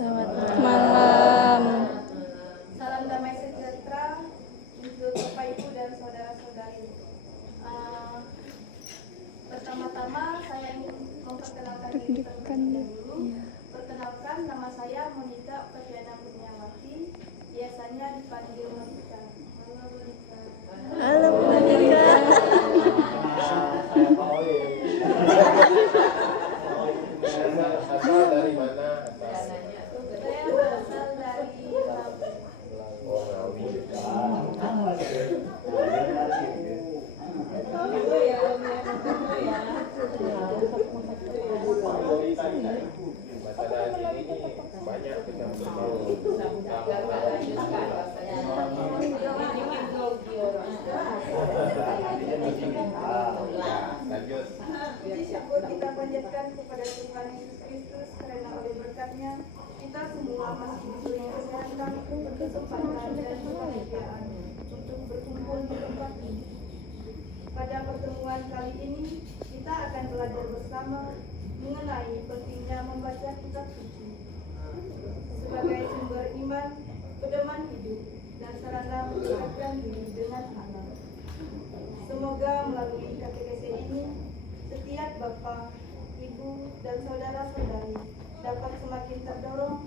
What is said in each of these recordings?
Selamat malam. Salam damai sejahtera untuk Bapak Ibu dan saudara-saudari. Pertama-tama saya ingin memperkenalkan diri terlebih dahulu. Perkenalkan, nama saya Monika Oktaviana Kurniawati, biasanya dipanggil Monika. Halo Monika. Halo Monika. Asal dari mana? Saya berasal dari Lampung. Masalah ini banyak kita lanjut. Puji syukur kita panjatkan kepada Tuhan Yesus Kristus karena oleh berkat-Nya kita semua masih diberi kesehatan, kesempatan dan kebahagiaan untuk berkumpul di tempat ini. Pada pertemuan kali ini kita akan belajar bersama mengenai pentingnya membaca kitab suci sebagai sumber iman, pedoman hidup, dan sarana mendekatkan diri dengan Allah. Semoga melalui KTKC ini setiap Bapak, Ibu, dan saudara-saudari dapat semakin terdorong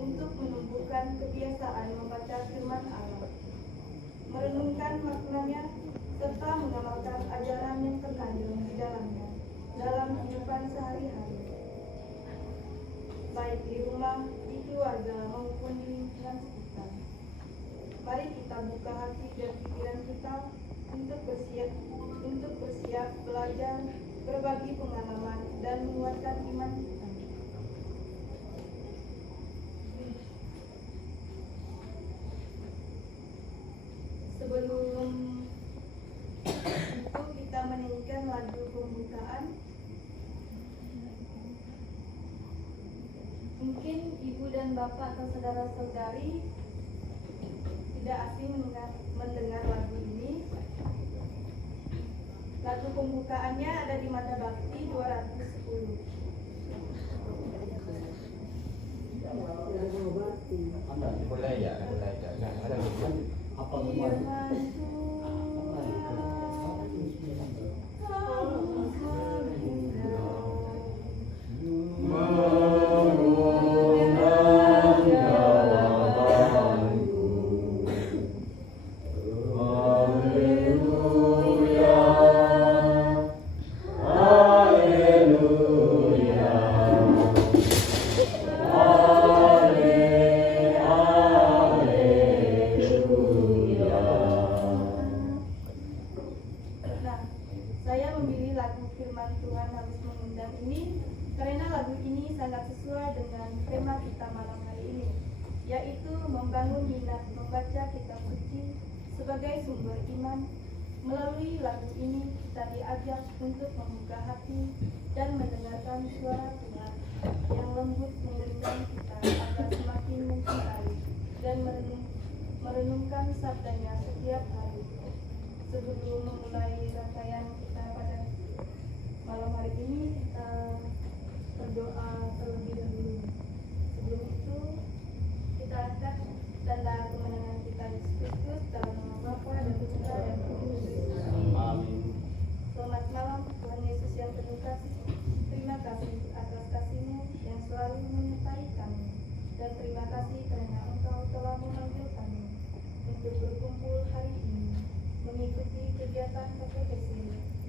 untuk menumbuhkan kebiasaan membaca firman Allah, merenungkan maknanya, serta mengamalkan ajaran yang terkandung di dalamnya dalam kehidupan sehari-hari, baik di rumah, di keluarga, maupun di lingkungan sekitar. Mari kita buka hati dan pikiran kita untuk bersiap belajar, berbagi pengalaman, dan menguatkan iman kita. Sebelum itu kita menyanyikan lagu pembukaan. Mungkin ibu dan bapak atau saudara-saudari tidak asing mendengar lagu ini. Lagu pembukaannya ada di Mata Bakti 210. Mulai ya, mulai ya. Saya memilih lagu Firman Tuhan Harus Mengundang ini karena lagu ini sangat sesuai dengan tema kita malam hari ini, yaitu membangun minat membaca kitab suci sebagai sumber iman. Melalui lagu ini kita diajak untuk membuka hati dan mendengarkan suara Tuhan yang lembut mengundang kita agar semakin mencintai dan merenungkan sabdanya setiap hari. Sebelum memulai rangkaian kita pada malam hari ini, kita berdoa terlebih dahulu. Sebelum itu, kita angkat tanda kemenangan kita Yesus Kristus dalam nama Bapa dan Putra dan Roh Kudus. Amin. Selamat malam Tuhan Yesus yang penuh kasih. Terima kasih atas kasih-Mu yang selalu menyertai kami, dan terima kasih karena Engkau telah memanggil kami untuk berkumpul hari ini, mengikuti kegiatan KTKC,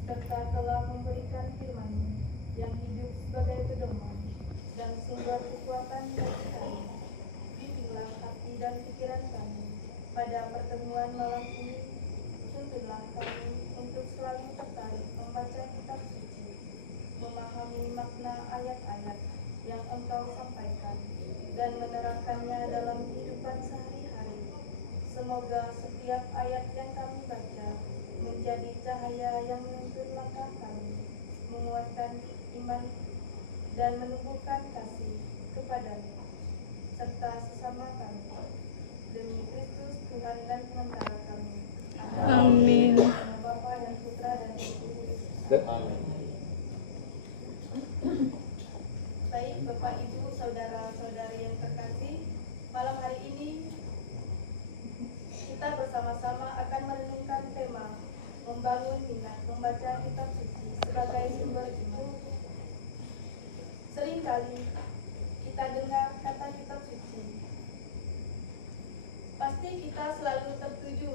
serta telah memberikan firman-Mu yang hidup sebagai pedoman dan sumber kekuatan bagi kami. Bimbinglah hati dan pikiran kami pada pertemuan malam ini. Tuntunlah kami untuk selalu tertarik membaca kitab suci, memahami makna ayat-ayat yang Engkau sampaikan, dan menerapkannya dalam kehidupan sehari-hari. Semoga setiap ayat yang kami baca menjadi cahaya yang menuntun langkah kami, menguatkan iman, dan menumbuhkan kasih kepada-Mu serta sesama kami. Demi Kristus Tuhan dan Penentara kami. Amin. Bapa dan Putra dan Roh Kudus. Amin. Baik Bapak Ibu, saudara-saudari yang terkasih, Malam hari ini kita bersama-sama akan merenungkan tema membangun minat membaca kitab suci sebagai sumber iman. Seringkali kita dengar kata kitab suci. Pasti kita selalu tertuju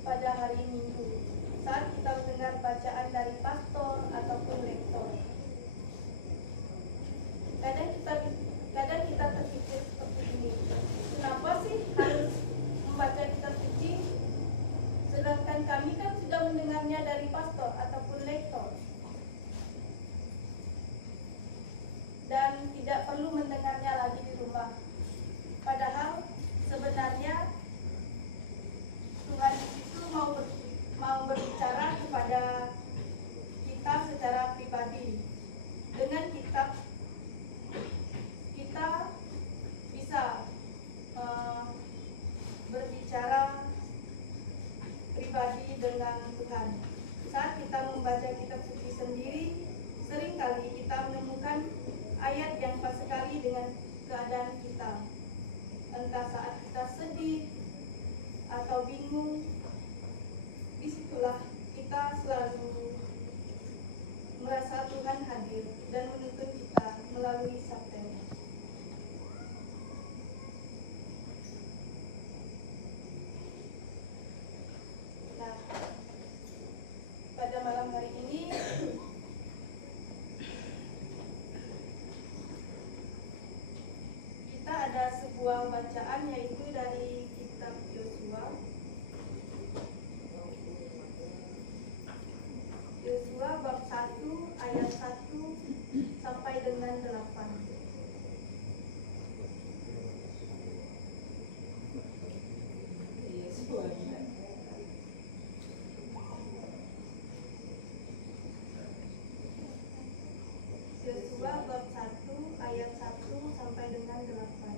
pada hari Minggu saat kita mendengar bacaan dari pastor ataupun lektor. Kadang kita terpikir seperti ini, kenapa sih harus membaca kitab suci? Sedangkan kami kan sudah mendengarnya dari pastor ataupun lektor. Dan tidak perlu mendengarnya lagi di rumah. Padahal sebenarnya Tuhan itu mau berbicara kepada kita secara pribadi. Dengan kitab kita bisa berbicara pribadi dengan Tuhan. Saat kita membaca kitab suci sendiri, seringkali kita menemukan ayat yang pas sekali dengan keadaan kita. Entah saat kita sedih atau bingung, disitulah kita selalu merasa Tuhan hadir dan menuntun kita melalui sabdanya. Nah, pada malam hari ini kita ada sebuah bacaan yaitu dari kitab Yosua. Yosua bab 1 ayat 1 sampai dengan 8. Yosua bab 1 ayat 1 sampai dengan 8.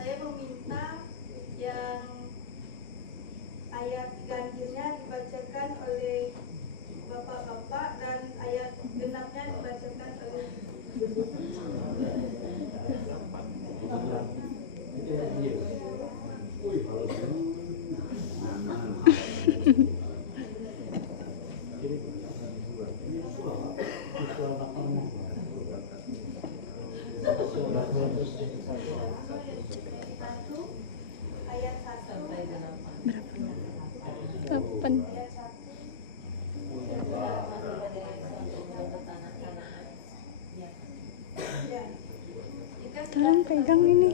Saya meminta yang ayat ganjilnya dibacakan oleh bapak-bapak dan ayat genapnya dibacakan oleh ayat 1 sampai 8. ayat 1. Ya. Jika Tolong pegang ini.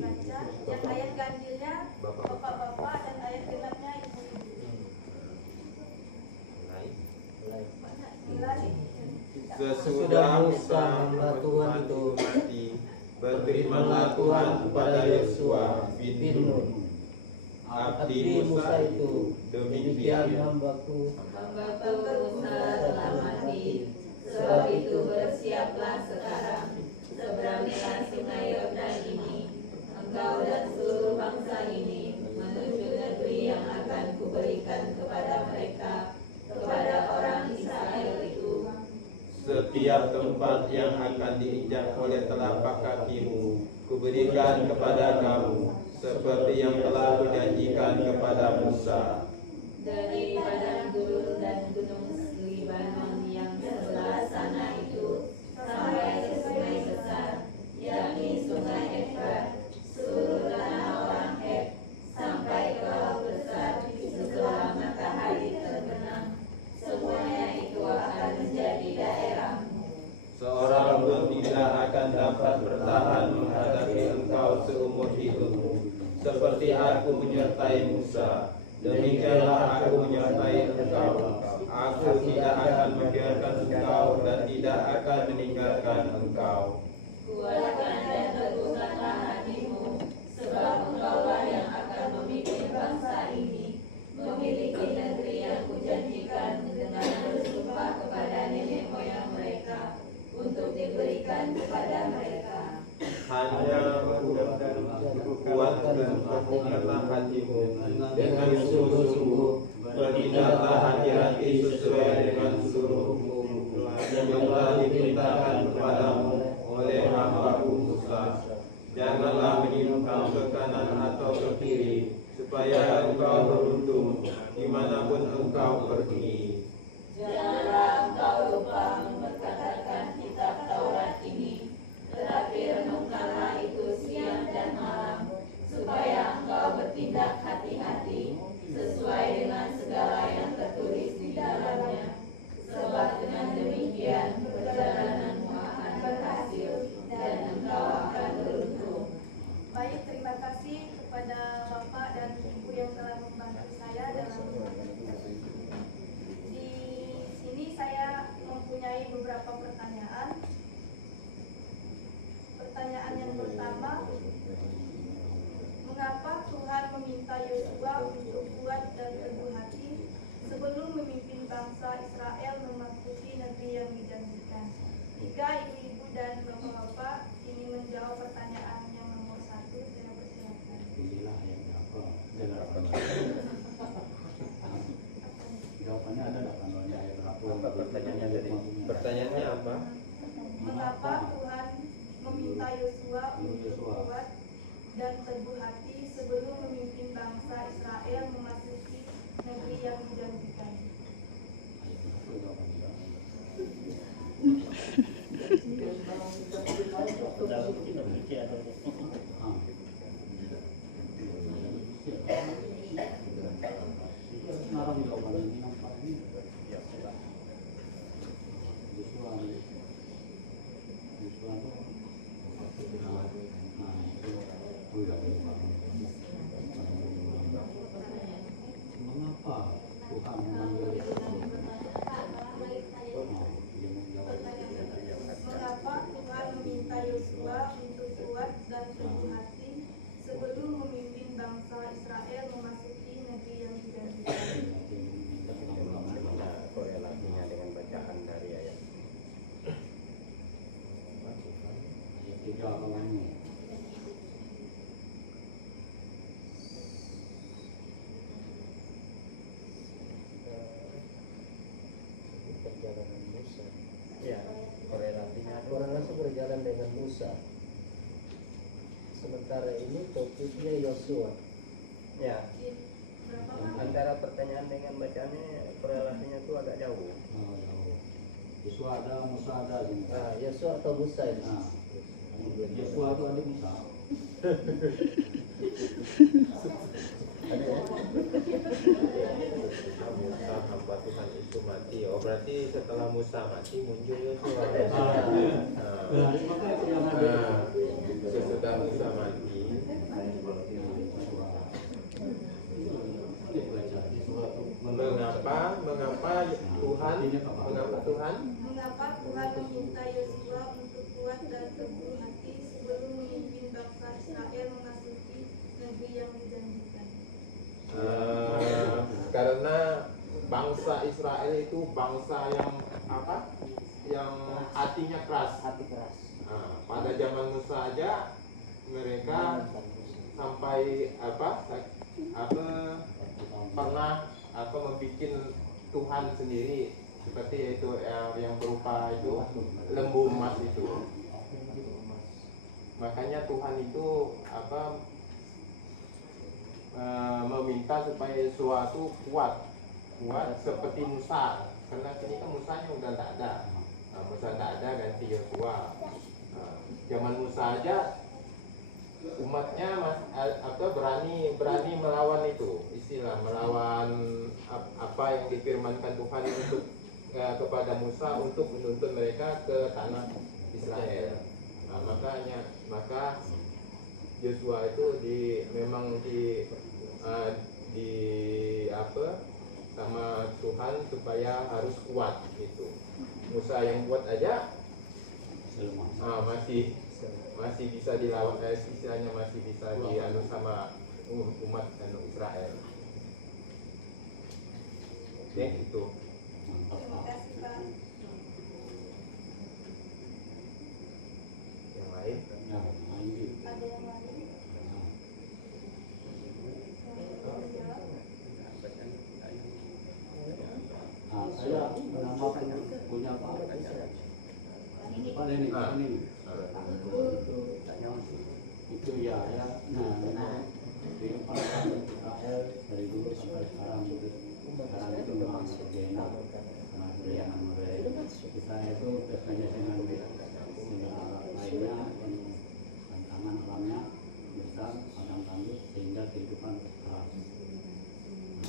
baca yang ayat ganjilnya bapak-bapak dan ayat genapnya ibu-ibu. Mulai. Sesudah Musa hamba Tuhan itu mati, berfirmanlah Tuhan kepada Yosua bin Nun, abdi Musa itu, demikian Hambaku Musa telah mati, sebab itu bersiaplah sekarang, seberangilah sungai Yordan ini, engkau dan seluruh bangsa ini, menuju negeri yang akan kuberikan kepada mereka, kepada orang Israel itu. setiap tempat yang akan diinjak oleh telapak kakimu, kuberikan kepada kamu, seperti yang telah kujanjikan kepada Musa. Dari padang gurun dan gunung Libanon yang sebelah sana itu, sampai ke sungai besar, yakni sungai Efrat, seluruh tanah orang Het, sampai ke laut besar setelah matahari terbenam, semuanya itu akan menjadi daerahmu. Seorang pun tidak akan dapat bertahan menghadapi engkau seumur hidupmu, seperti aku menyertai Musa. Demikianlah aku menyertai engkau. Aku tidak akan membiarkan engkau dan tidak akan meninggalkan engkau. Kuatkan dan teguhkanlah hatimu, sebab engkaulah yang akan memimpin bangsa ini, memiliki negeri yang kujanjikan dengan bersumpah kepada nenek moyang mereka, untuk diberikan dan kepada mereka. Hanya kuatkan teguhkanlah hatimu dengan sungguh-sungguh, bertindaklah hati-hati sesuai dengan suruh-Mu yang telah diperintahkan kepadamu oleh hamba-Mu Musa. Janganlah menyimpang ke kanan atau ke kiri, supaya engkau beruntung dimanapun engkau pergi. Janganlah engkau lupa memperkatakan kitab Taurat ini, tetapi renungkanlah itu siang dan malam, supaya engkau bertindak hati-hati sesuai dengan segala yang tertulis di dalamnya. Sebab dengan demikian perjalananmu akan berhasil dan engkau akan beruntung. Baik, terima kasih kepada Bapak dan Ibu yang telah membantu saya dalam di sini. Saya mempunyai beberapa pertanyaan. Pertanyaan yang pertama, mengapa Tuhan meminta Yosua untuk kuat dan teguh hati sebelum memimpin bangsa Israel memasuki negeri yang dijanjikan? Jika ibu-ibu dan bapak-bapak ingin menjawab pertanyaan yang nomor 1, saya persilakan. Jawabannya ada dalam ayat berapa? Apa pertanyaannya tadi? Pertanyaannya apa? Mengapa Tuhan meminta Yosua untuk kuat dan teguh hati sebelum memimpin bangsa Israel memasuki negeri yang dijanjikan? Mengapa Tuhan memanggil Mengapa Tuhan meminta Yosua untuk kuat dan teguh hati sebelum memimpin bangsa Israel memasuki negeri yang dijanjikan? Korelasinya dengan bacaan dari ayat. tiga awalnya? Perjalanan Musa. Ya, korelasinya Korelasi berjalan dengan Musa. Sementara ini topiknya Yosua. ya, Berapa lama? antara pertanyaan dengan bacaannya korelasinya itu agak jauh. Yosua ada, Musa ada gitu. Nah, Yosua atau Musa ini? Nah, Yosua itu adik Musa. Musa hamba Tuhan itu mati. Oh, berarti setelah Musa mati muncul Yosua. Makanya yang ada. Sesudah Musa mati, mengapa Tuhan Mengapa Tuhan meminta Yosua untuk kuat dan teguh hati sebelum memimpin bangsa Israel memasuki negeri yang dijanjikan? karena bangsa Israel itu bangsa yang apa? Yang hatinya keras. Hati keras. Pada zaman Musa aja mereka sampai pernah membuat Tuhan sendiri, seperti itu yang berupa itu lembu emas itu. Makanya Tuhan itu meminta supaya sesuatu kuat seperti Musa, karena sini kan Musanya udah tidak ada. Musa tidak ada, ganti Yosua. Zaman Musa aja umatnya berani melawan itu, istilah melawan apa yang difirmankan Tuhan untuk kepada Musa untuk menuntun mereka ke tanah Israel. Maka Yosua itu memang sama Tuhan supaya harus kuat gitu. Musa yang kuat aja masih bisa dilawan, istilahnya masih bisa dianu sama umat Israel. Oke, itu. Terima kasih Pak. nama punya Pak ini itu ya nah di Israel dari dulu sampai sekarang itu memang terjadi yang Israel itu biasanya dengan lainnya tantangan alamnya besar, padang tandus sehingga kehidupan keras.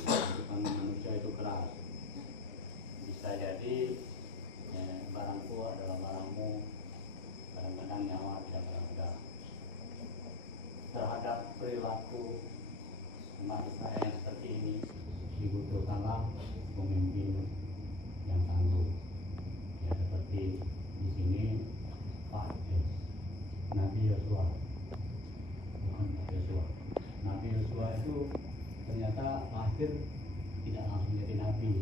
Kehidupan manusia itu keras. Bisa jadi barangku adalah barangmu, kadang-kadang nyawa tidak berharga. Terhadap perilaku umat Israel yang seperti ini dibutuhkanlah pemimpin yang tangguh. Ya seperti di sini Pak Nabi Yosua. Nabi Yosua itu ternyata lahir tidak langsung menjadi nabi.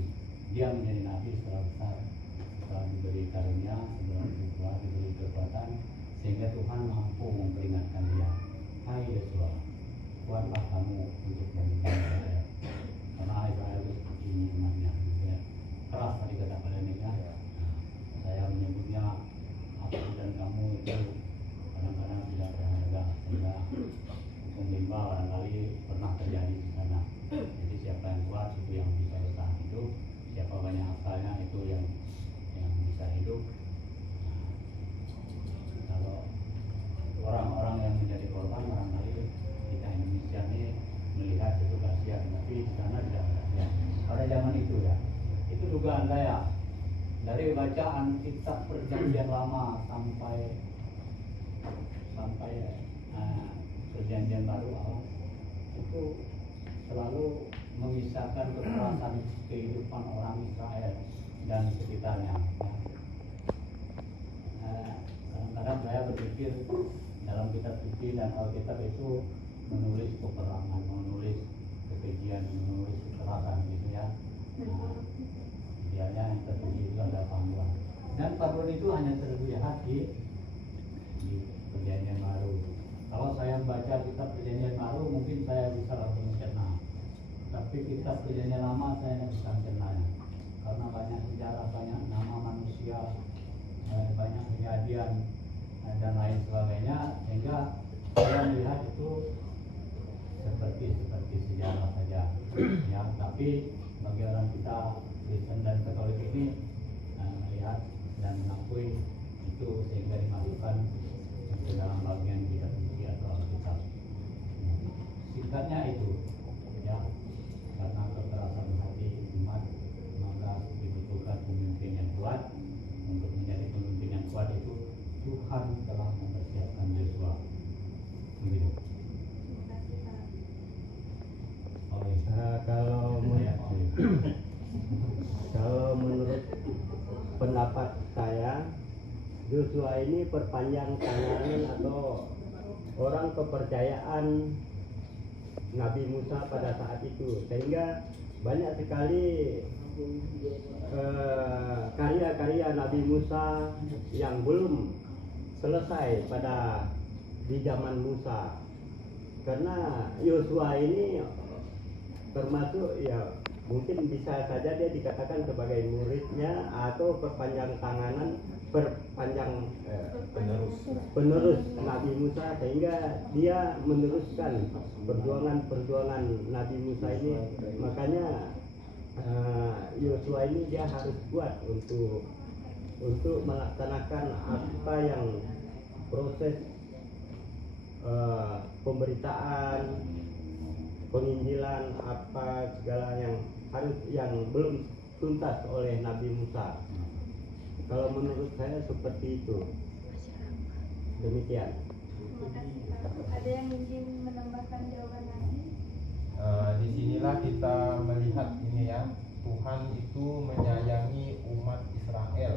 Dia menjadi nabi setelah besar, setelah diberi karunia, setelah diberi kekuatan, sehingga Tuhan mampu memperingatkan dia. Hai Yosua, kuatlah kamu untuk memimpin Israel. Karena Israel itu seperti ini imannya, ya. Keras tadi kata pada nikah. Saya menyebutnya aku dan kamu itu kadang-kadang tidak berharga, sehingga menimba barangkali pernah terjadi di sana. Jadi siapa yang kuat itu yang bisa bertahan hidup, siapa banyak akalnya itu yang bisa hidup. Kalau orang-orang yang menjadi korban barangkali kita Indonesia ini melihat itu kasihan, tapi di sana tidak kasihan. Pada zaman itu ya, itu dugaan saya dari bacaan kitab Perjanjian Lama sampai Perjanjian Baru awal itu selalu mengisahkan kekerasan kehidupan orang Israel dan sekitarnya. Kadang-kadang saya berpikir dalam kitab suci dan Alkitab itu menulis peperangan, menulis kekejian, menulis kekerasan gitu ya. Idealnya yang tertulis itu ada panduan. Dan panduan itu hanya terlihat di Perjanjian Baru. Kalau saya membaca kitab Perjanjian Baru mungkin saya bisa langsung mencerna. Tapi kitab Perjanjian Lama saya tidak bisa mencernanya. Karena banyak sejarah, banyak nama manusia, banyak kejadian dan lain sebagainya, sehingga saya melihat itu seperti sejarah saja. Ya, tapi bagi orang kita Kristen dan Katolik ini melihat dan mengakui itu sehingga dimasukkan ke dalam bagian kitab suci atau Alkitab. Singkatnya itu, ya, karena kekerasan hati umat maka dibutuhkan pemimpin yang kuat. Untuk menjadi pemimpin yang kuat itu Tuhan telah mempersiapkan Yosua. Begitu. Kalau menurut pendapat saya, Yosua ini perpanjang tangan atau orang kepercayaan Nabi Musa pada saat itu, sehingga banyak sekali karya-karya Nabi Musa yang belum selesai di zaman Musa. Karena Yosua ini termasuk ya mungkin bisa saja dia dikatakan sebagai muridnya atau penerus Nabi Musa, sehingga dia meneruskan perjuangan Nabi Musa ini. Makanya Yosua ini dia harus kuat untuk melaksanakan apa yang proses pemberitaan, penginjilan, apa segala yang belum tuntas oleh Nabi Musa. Kalau menurut saya seperti itu. Demikian. Terima kasih Pak. Ada yang ingin menambahkan jawaban lagi? Disinilah kita melihat ini ya, Tuhan itu menyayangi umat Israel.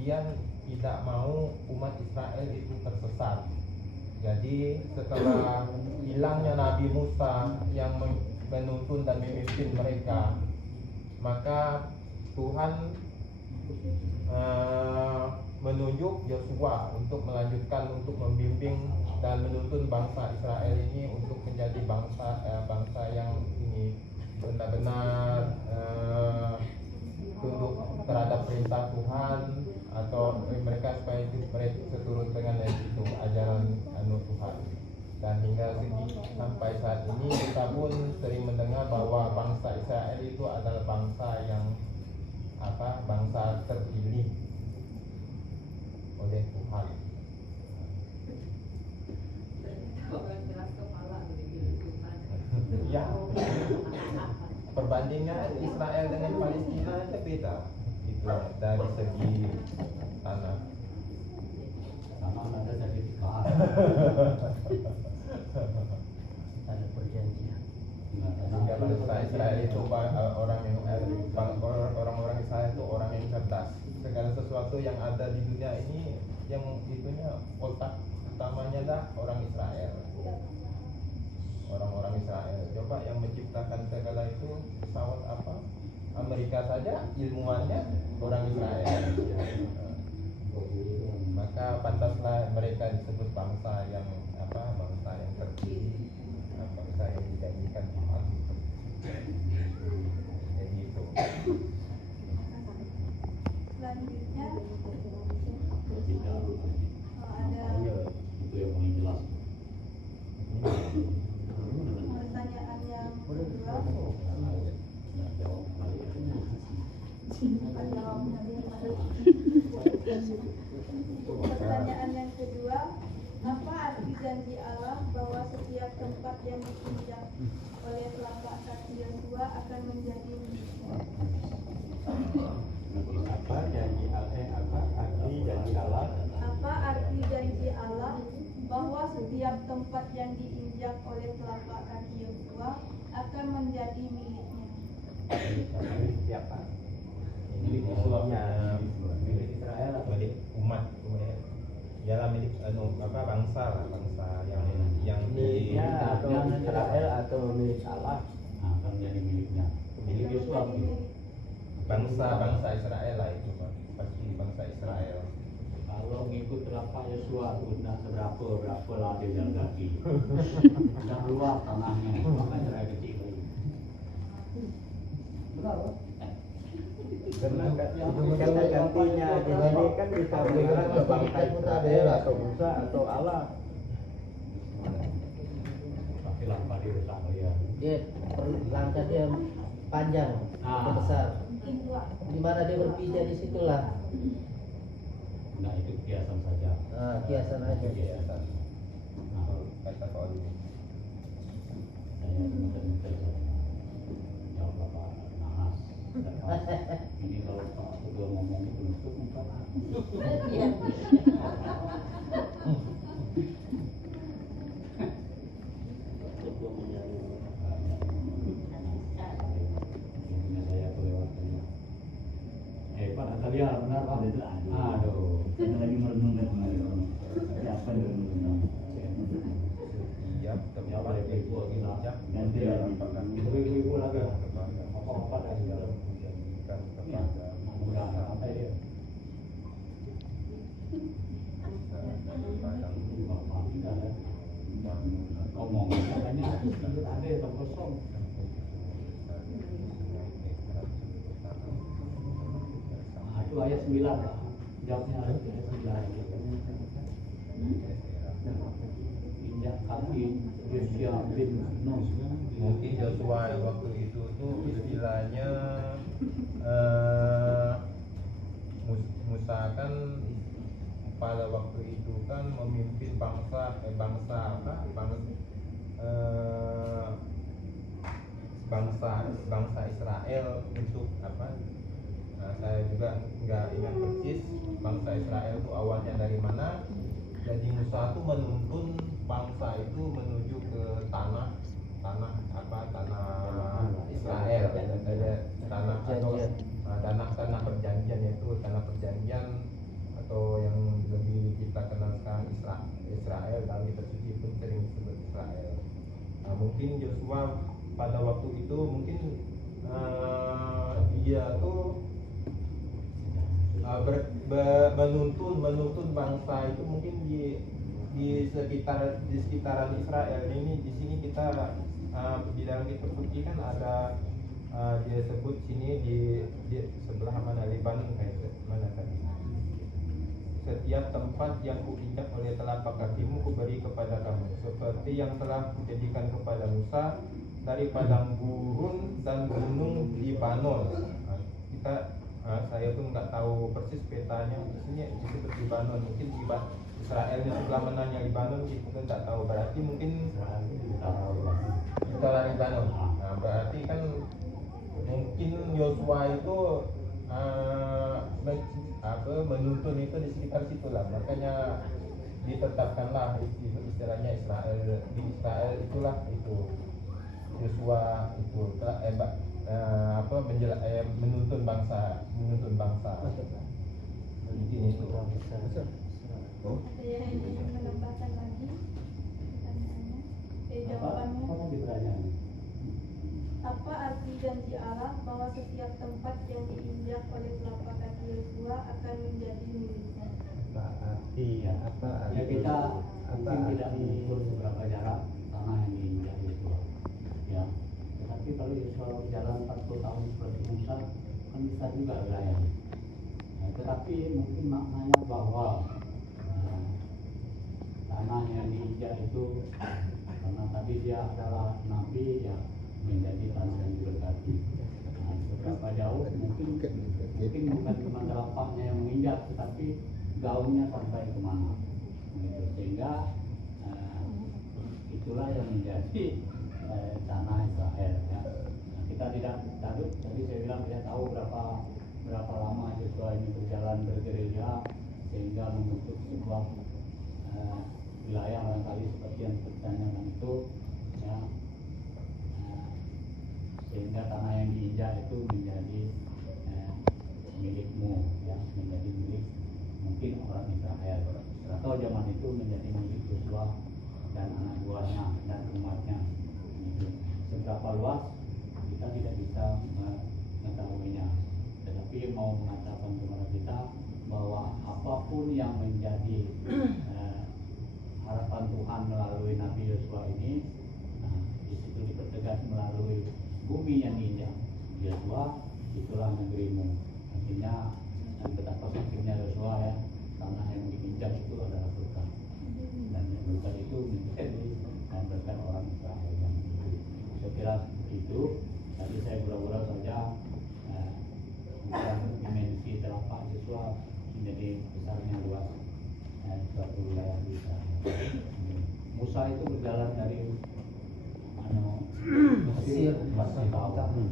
Dia tidak mau umat Israel itu tersesat. Jadi setelah hilangnya Nabi Musa yang menuntun dan memimpin mereka, maka Tuhan menunjuk Yosua untuk melanjutkan, untuk membimbing dan menuntun bangsa Israel ini untuk menjadi bangsa yang ini benar-benar tunduk terhadap perintah Tuhan, atau mereka supaya mereka seturut dengan itu ajaran Tuhan. Dan hingga sampai saat ini kita pun sering mendengar bahwa bangsa Israel itu adalah bangsa yang bangsa terpilih oleh Tuhan. Ya, perbandingan Israel dengan Palestina aja beda itu dari segi tanah. Sama ada dari dibahas. Ada perjanjian. Sehingga bangsa Israel itu orang-orang Israel itu orang yang cerdas. Segala sesuatu yang ada di dunia ini yang itunya otak utamanya adalah orang Israel. Orang-orang Israel. Coba yang menciptakan segala itu pesawat apa? Amerika saja ilmuannya orang Israel. Maka pantaslah mereka disebut bangsa yang bangsa yang terpilih, bangsa yang dijanjikan Tuhan. Jadi itu. Selanjutnya Tidak. ada Itu yang paling jelas. pertanyaan yang kedua. Nah, jawab kali ya. Pertanyaan yang kedua, apa arti janji Allah bahwa setiap tempat yang diinjak oleh telapak kaki Yosua akan menjadi miliknya? Apa arti janji Allah? Apa arti janji Allah bahwa setiap tempat yang diinjak oleh telapak kaki Yosua akan menjadi miliknya? Siapa? Milik Yosua. Milik Israel atau milik umat? Ialah milik bangsa yang Miliknya atau Israel atau milik Allah? Nah, akan menjadi miliknya. Milik Yosua. bangsa Israel lah itu pasti bangsa Israel. Kalau ngikut telapak Yosua udah berapa lah dia jalan kaki. Udah luar tanahnya, makanya saya kecil. Karena kata gantinya di sini kan bisa mengarah ke bangsa Israel atau Musa atau Allah. Tapi lampa dia rusak ya. Dia langkah dia panjang, Ah. besar. Di mana dia berpijak di situlah. Nah itu kiasan saja. Nah, kiasan aja. Kiasan. Nah, Kata soal ini. saya muter-muter jawab Bapak Nahas. Ini kalau Pak Ketua ngomong itu untuk muka. Saya kelewatan. Pak Natalia benar Pak. Aduh, saya lagi merenung dan merenung. Apa yang merenung? Iya, Ya, Pak, ibu kita ganti lagi. Ibu lagi. Apa-apa dari dalam. Ya, mudah apa dia? Bapak kita ya. Ngomong katanya ada yang kosong. Nah, itu ayat 9 Pak. Jawabnya ayat 9. Injak kaki Yosua bin Nun. Mungkin Joshua waktu itu tuh istilahnya Musa kan pada waktu itu kan memimpin bangsa Israel untuk apa? Nah, saya juga nggak ingat persis bangsa Israel itu awalnya dari mana. Jadi Musa tuh menuntun bangsa itu menuju ke tanah Israel, tanah atau tanah perjanjian, yaitu tanah perjanjian atau yang lebih kita kenal sekarang Israel, dalam kitab suci pun sering disebut Israel. Nah, mungkin Yosua pada waktu itu mungkin dia tuh menuntun bangsa itu mungkin di sekitaran Israel ini. Di sini kita di dalam kitab suci kan ada dia sebut sini di sebelah mana, Lebanon mana tadi? Setiap tempat yang kuinjak oleh telapak kakimu kuberi kepada kamu, seperti yang telah kujadikan kepada Musa dari padang gurun dan gunung Libanon. Saya pun nggak tahu persis petanya di sini disebut Libanon, mungkin Israelnya sebelah mananya Libanon kita nggak tahu, berarti mungkin utara Libanon. Nah, berarti kan mungkin Yosua itu menuntun itu di sekitar situlah, makanya ditetapkanlah istilahnya Israel. Di Israel itulah itu Yosua itu menuntun bangsa mungkin itu. Ada yang ingin menambahkan lagi pertanyaannya? Jawabannya. Apa tadi pertanyaannya? Apa arti janji Allah bahwa setiap tempat yang diinjak oleh telapak kaki Yosua akan menjadi miliknya? Iya, apa Ya kita mungkin apa tidak mengukur seberapa jarak tanah yang diinjak Yosua. Ya, tetapi kalau Yosua berjalan 40 tahun seperti Musa, kan bisa juga wilayah. Nah, tetapi mungkin maknanya bahwa tanah yang diinjak itu karena tadi dia adalah nabi, ya menjadi tanah yang diberkati. Nah, seberapa jauh mungkin bukan cuma telapaknya yang menginjak, tetapi gaungnya sampai kemana, gitu. Sehingga itulah yang menjadi tanah Israel. Ya. Nah, kita tidak tahu, tadi saya bilang tidak tahu berapa lama Yosua ini berjalan bergerilya sehingga membentuk sebuah wilayah, barangkali seperti yang ditanyakan itu, ya. Sehingga tanah yang diinjak itu menjadi milikmu, ya, menjadi milik mungkin orang Israel, atau zaman itu menjadi milik Yosua dan anak buahnya dan umatnya. Gitu. Seberapa luas kita tidak bisa mengetahuinya, tetapi mau mengatakan kepada kita bahwa apapun yang menjadi harapan Tuhan melalui Nabi Yosua ini, nah, di situ dipertegas melalui bumi yang diinjak Yosua, itulah negerimu. Artinya betapa pentingnya Yosua, ya, tanah yang diinjak itu adalah berkat, dan berkat itu menjadi dan berkat orang Israel yang itu. Saya kira itu. Tadi saya pura-pura saja bukan dimensi telapak Yosua menjadi besarnya luas suatu wilayah Israel. Musa itu berjalan dari Mesir 40 tahun.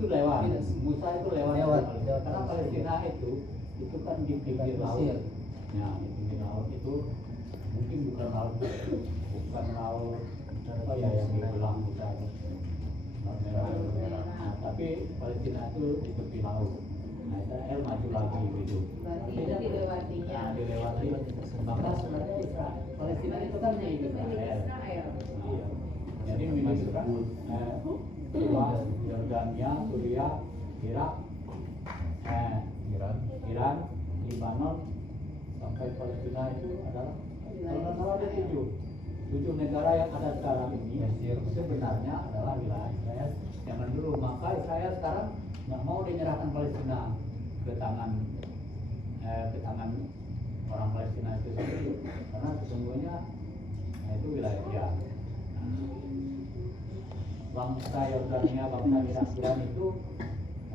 Itu lewat. Musa itu lewat. Karena Palestina itu kan di pinggir laut. Ya, di pinggir laut itu mungkin bukan laut apa ya yang dibilang Musa itu. Nah, tapi Palestina itu di tepi laut. Nah, Israel maju lagi gitu. Berarti itu dilewatinya. Nah, dilewati. Maka sebenarnya Palestina itu kan milik Israel. Iya. Jadi milik Israel. Yordania, Suriah, Irak, Iran, Libanon, sampai Palestina itu adalah kalau nggak salah ada 7 negara yang ada sekarang ini sebenarnya adalah wilayah Israel zaman dulu. Maka Israel sekarang nggak mau dinyerahkan Palestina ke tangan orang Palestina itu sendiri, karena sesungguhnya itu wilayah dia. Bangsa Yordania, bangsa Irak itu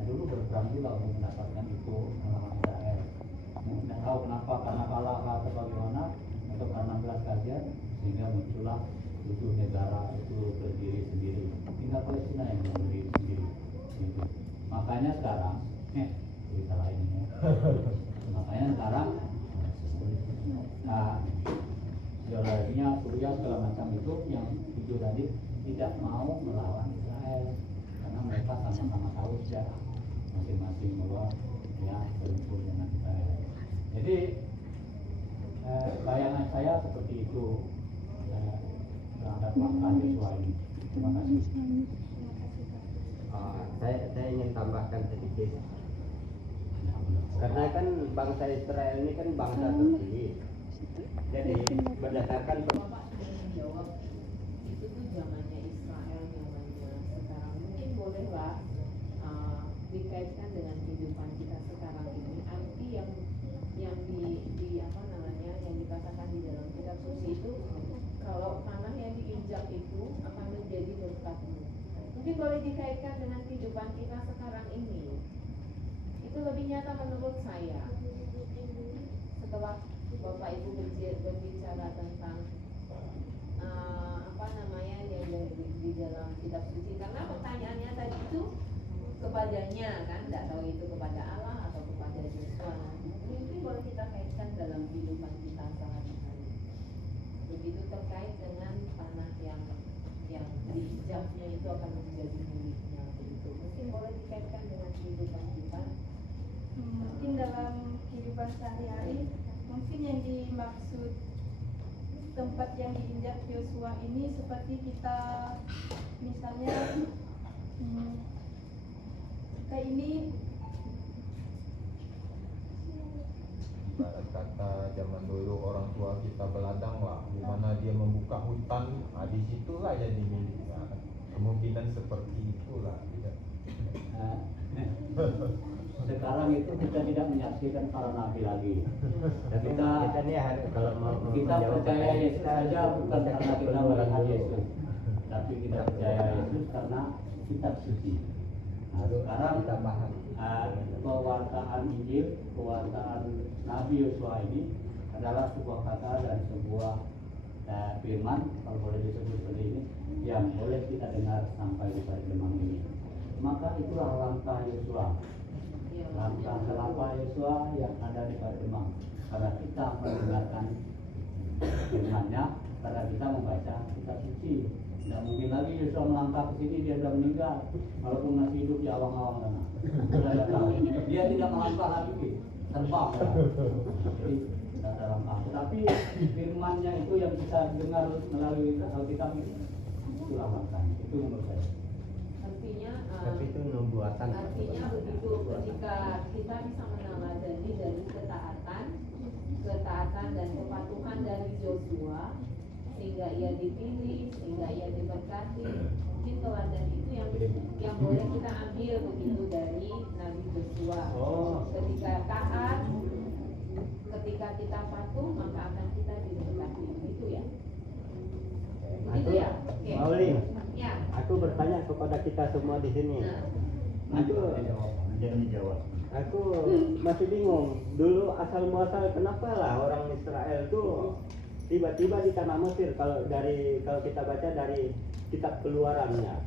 dulu berperang juga untuk mendapatkan itu melawan Israel. Tidak tahu kenapa, karena kalah atau bagaimana, atau karena belas kasihan, sehingga muncullah 7 negara itu berdiri sendiri. Tinggal Palestina yang berdiri sendiri. Gitu. Makanya sekarang, cerita lain ini. Makanya sekarang, Yordania, Suriah segala macam itu yang 7 tadi tidak mau melawan Israel karena mereka sama-sama tahu sejarah masing-masing bahwa ya berkumpul dengan Israel. Jadi bayangan saya seperti itu terhadap fakta Yosua ini. Terima kasih. Saya ingin tambahkan sedikit. Karena kan bangsa Israel ini kan bangsa terpilih. Jadi berdasarkan Bapak sudah menjawab itu tuh zamannya Israel yang bolehlah dikaitkan dengan kehidupan kita sekarang ini. Arti yang di apa namanya yang dikatakan di dalam kitab suci itu, kalau tanah yang diinjak itu akan menjadi berkatmu. Mungkin boleh dikaitkan dengan kehidupan kita sekarang ini. Itu lebih nyata menurut saya. Setelah Bapak Ibu berbicara tentang apa namanya yang di dalam kitab suci, karena pertanyaannya tadi itu kepadanya kan, tidak tahu itu kepada Allah atau kepada Yosua. Mungkin boleh kita kaitkan dalam kehidupan kita sehari-hari. Begitu terkait dengan tanah yang diinjaknya itu akan menjadi miliknya begitu. Mungkin boleh dikaitkan dengan kehidupan kita. Mungkin dalam kehidupan sehari-hari, mungkin yang dimaksud tempat yang diinjak Yosua ini seperti kita misalnya kita ini Ibarat kata zaman dulu orang tua kita beladang lah, di mana dia membuka hutan, disitulah jadi miliknya. Kemungkinan seperti itulah. Sekarang itu kita tidak menyaksikan para nabi lagi. Kita nih kalau mau kita percaya Yesus saja bukan karena kita melihat Yesus, tapi kita percaya Yesus karena kitab suci. Nah, sekarang kita paham. Pewartaan Injil, pewartaan Nabi Yosua ini adalah sebuah kata dan sebuah firman, kalau boleh disebut seperti ini, yang boleh kita dengar sampai di balik lemang ini. Maka itulah langkah Yosua, langkah Yosua yang ada di balik lemang, karena kita mendengarkan firman-Nya, karena kita membaca kitab suci. Tidak mungkin lagi Yosua melangkah ke sini, dia sudah meninggal, walaupun masih hidup di awang-awang sana. Dia tidak melangkah lagi, terbang. Jadi tidak ada langkah. Tetapi firman-Nya itu yang kita dengar melalui Alkitab itulah langkahnya. Itu menurut saya. Artinya Tapi itu nubuatan. artinya begitu, ketika kita bisa meneladani dari ketaatan dan kepatuhan dari Yosua, sehingga ia dipilih, sehingga ia diberkati. Mungkin teladan itu yang boleh kita ambil begitu dari Nabi Yosua. Ketika taat, ketika kita patuh, maka akan kita diberkati. Begitu ya? Begitu ya? Oke. Mauli, Ya. aku bertanya kepada kita semua di sini. Aku Dijawab. Aku masih bingung. Dulu asal muasal kenapa lah orang Israel tuh tiba-tiba di tanah Mesir, kalau kita baca dari kitab Keluarannya.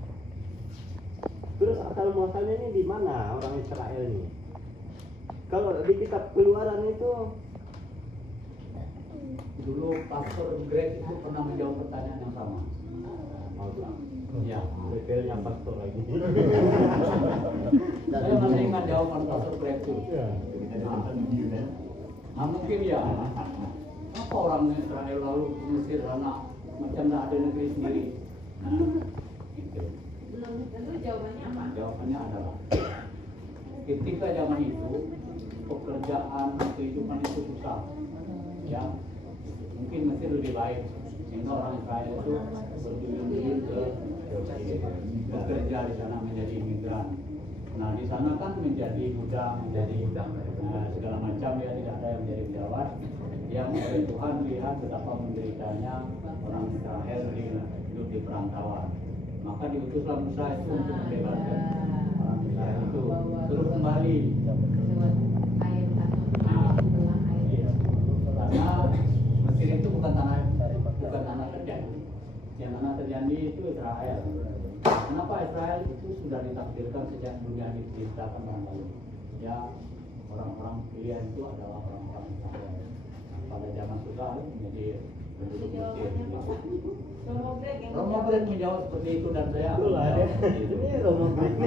Terus asal muasalnya ini di mana orang Israel ini? Kalau di kitab Keluaran itu Dulu Pastor Greg itu pernah menjawab pertanyaan yang sama. Ya, detailnya pastor lagi. saya masih ingat jawaban Pastor Greg itu. Nah, mungkin ya, apa orang Israel lalu ke Mesir sana macam tak ada negeri sendiri? Gitu. Belum tentu jawabannya apa? Jawabannya adalah ketika zaman itu pekerjaan kehidupan itu susah, ya mungkin Mesir lebih baik, sehingga orang Israel itu berduyun-duyun ke bekerja di sana menjadi imigran. Nah di sana kan menjadi budak, segala macam, ya tidak ada yang menjadi pejabat. Yang oleh Tuhan lihat betapa menderitanya orang Israel hidup di perantauan. Maka diutuslah Musa itu untuk membebaskan orang Israel itu terus kembali. Lewat air atau air. Iya. Karena Mesir itu bukan tanah terjadi. Yang tanah terjadi itu Israel. Kenapa Israel itu sudah ditakdirkan sejak dunia diciptakan barangkali? Ya, orang-orang pilihan itu adalah orang-orang Israel. Pada zaman susah menjadi penduduk Mesir. Romo Greg menjawab seperti itu dan saya. Itulah ya. Ini Romo Greg.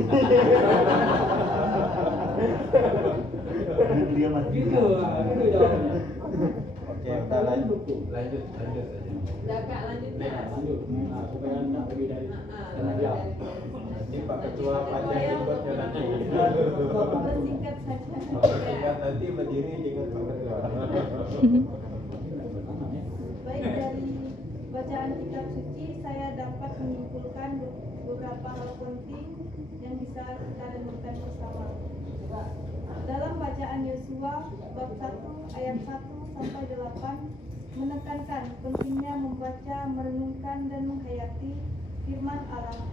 Dia masih gitu. Itu jawabannya. Oke, kita lanjut. Lanjut aja. Kak, lanjut ya. Lanjut. Nah, supaya tidak lebih dari setengah jam. Nanti Pak Ketua panjang jengkotnya nanti. Bersingkat saja. Ingat nanti berdiri ingat Pak Ketua. Baik, dari bacaan kitab suci saya dapat menyimpulkan beberapa hal penting yang bisa kita renungkan bersama. Dalam bacaan Yosua bab 1 ayat 1 sampai 8 menekankan pentingnya membaca, merenungkan dan menghayati firman Allah.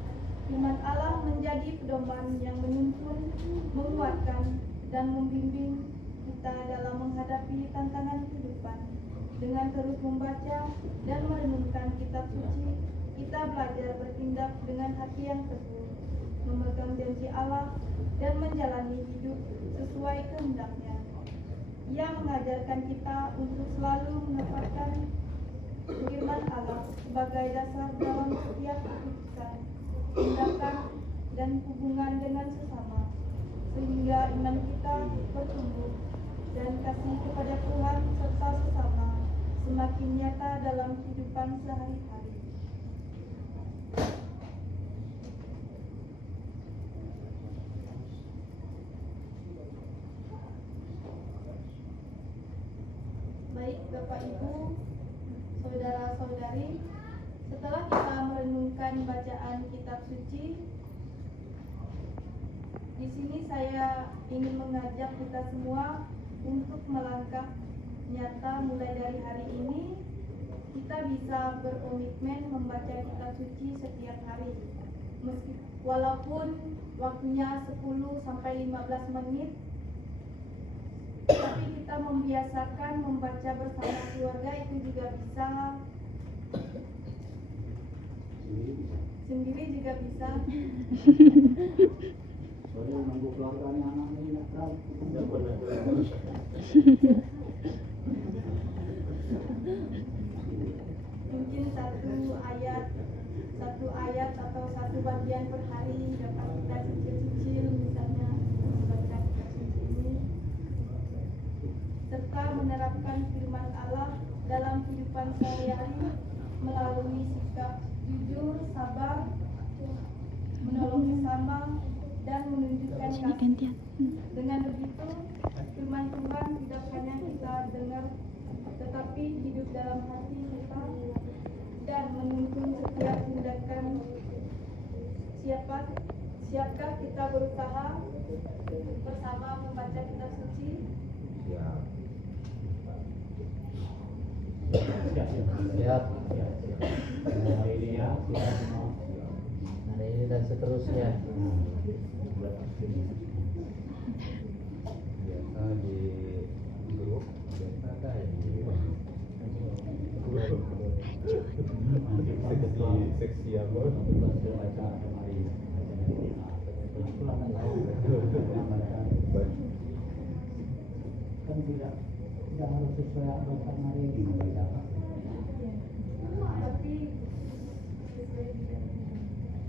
Firman Allah menjadi pedoman yang menuntun, menguatkan dan membimbing kita dalam menghadapi tantangan kehidupan. Dengan terus membaca dan merenungkan kitab suci, kita belajar bertindak dengan hati yang teguh, memegang janji Allah dan menjalani hidup sesuai kehendaknya. Ia mengajarkan kita untuk selalu menempatkan firman Allah sebagai dasar dalam setiap keputusan, tindakan, dan hubungan dengan sesama, sehingga iman kita bertumbuh dan kasih kepada Tuhan serta sesama semakin nyata dalam kehidupan sehari-hari. Baik Bapak Ibu, saudara-saudari, setelah kita merenungkan bacaan kitab suci, di sini saya ingin mengajak kita semua untuk melangkah nyata mulai dari hari ini. Kita bisa berkomitmen membaca kitab suci setiap hari. Walaupun waktunya 10 sampai 15 menit, tapi kita membiasakan membaca bersama keluarga itu juga bisa. Sendiri juga bisa. Sorry, nunggu keluarganya anak ini nggak tahu. Mungkin satu ayat atau satu bagian per hari dapat kita cicil-cicil, misalnya membaca kitab suci ini, serta menerapkan firman Allah dalam kehidupan sehari-hari melalui sikap jujur, sabar, menolong sesama, dan menunjukkan kasih. Dengan begitu, firman Tuhan tidak hanya kita dengar, tetapi hidup dalam hati kita dan menuntun setiap tindakan. Siapkah kita berusaha bersama membaca kitab suci? Siap. Hari ini ya, siap semua. Hari ini dan seterusnya. Biasa di grup ada seksi apa? Baca kemarin. Kan tidak harus sesuai abad hari ini membaca. Tapi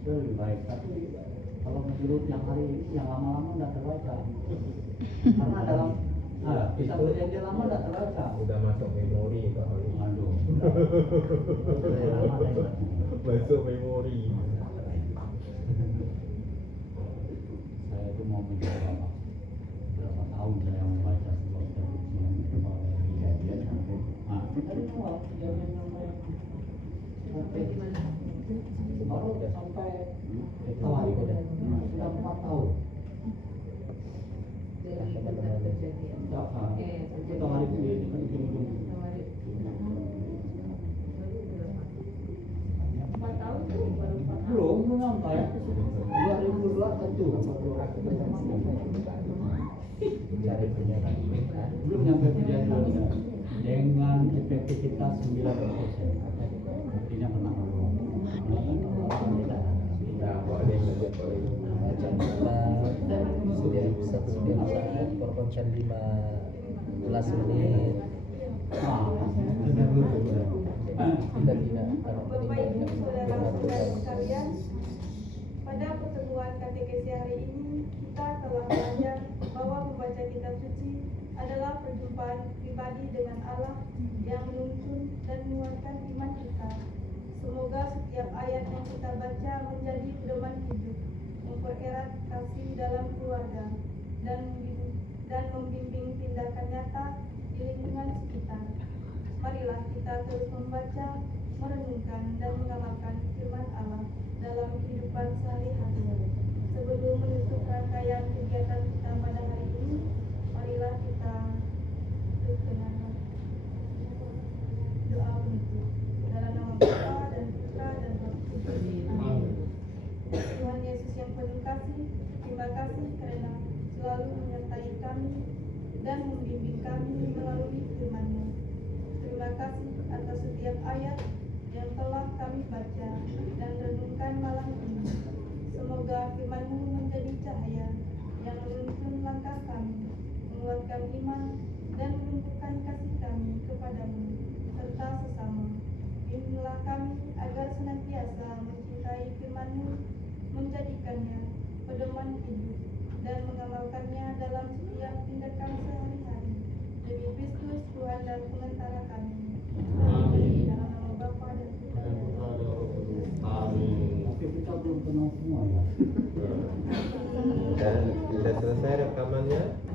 Itu lebih baik, tapi kalau menurut yang hari yang lama-lama tidak terbaca. Karena dalam kita perjanjian lama tidak terbaca. Udah masuk memori Pak Ali. Aduh. Masuk memori. Saya itu mau mencoba berapa tahun saya membaca sebuah kitab suci yang mulai kejadian sampai dari awal kejadian sampai baru sampai tahun sudah 4 tahun. Kita hari ini kan ujung-ujung. 4 tahun tuh baru 4 tahun. Belum sampai 2012 itu. Cari penyerat. Belum nyampe perjanjian dengan efektivitas 9%. Artinya menang. Nah, Pak Ali lanjut Pak Ali. Jam 4 setiap saat perkonsen 15 menit. Kita tidak akan Bapak Ibu, meninggalkan saudara-saudara Tuhan. sekalian, pada pertemuan KTKC hari ini kita telah belajar bahwa membaca kitab suci adalah perjumpaan pribadi dengan Allah yang menuntun dan menguatkan iman kita. Semoga setiap ayat yang kita baca menjadi pedoman hidup, mempererat kasih dalam keluarga, dan membimbing tindakan nyata di lingkungan sekitar. Marilah kita terus membaca, merenungkan, dan mengamalkan firman Allah dalam kehidupan sehari-hari. Sebelum menutup rangkaian kegiatan kita pada hari ini, marilah kita berkenan doa penutup. Dalam nama Bapa dan Putra dan Roh Kudus. Amin. Tuhan Yesus yang penuh kasih, terima kasih karena selalu menyertai kami dan membimbing kami melalui firman-Mu. Terima kasih atas setiap ayat yang telah kami baca dan renungkan malam ini. Semoga firman-Mu menjadi cahaya yang menuntun langkah kami, menguatkan iman dan menumbuhkan kasih kami kepadamu serta sesama. Bimbinglah kami agar senantiasa mencintai firman-Mu, menjadikannya pedoman hidup dan mengamalkannya dalam setiap tindakan sehari-hari. Demi Kristus Tuhan dan Pengantara kami. Amin. Dalam nama Bapa dan Putra dan Roh Kudus. Amin. Tapi kita belum kenal semua ya. Dan sudah selesai rekamannya.